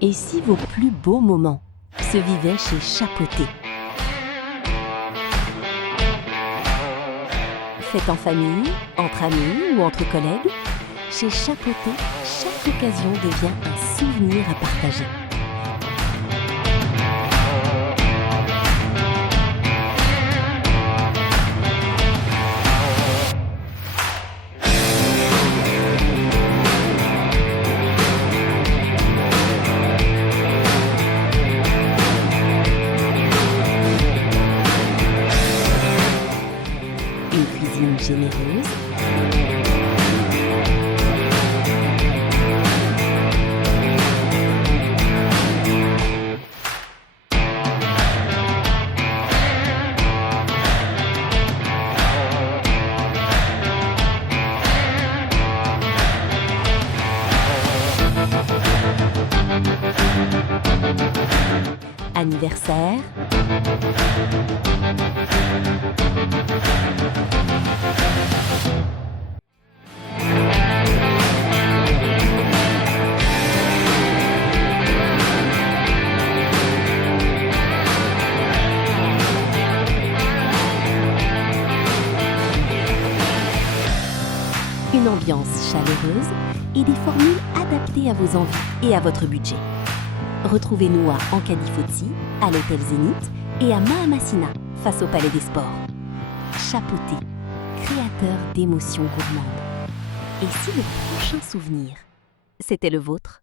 Et si vos plus beaux moments se vivaient chez Chapoté? Faites en famille, entre amis ou entre collègues, chez Chapoté, chaque occasion devient un souvenir à partager. Une cuisine généreuse, anniversaire, une ambiance chaleureuse et des formules adaptées à vos envies et à votre budget. Retrouvez-nous à Ankadifoti, à l'Hôtel Zénith et à Mahamasina, face au Palais des Sports. Chapoté, créateur d'émotions gourmandes. Et si le prochain souvenir, c'était le vôtre ?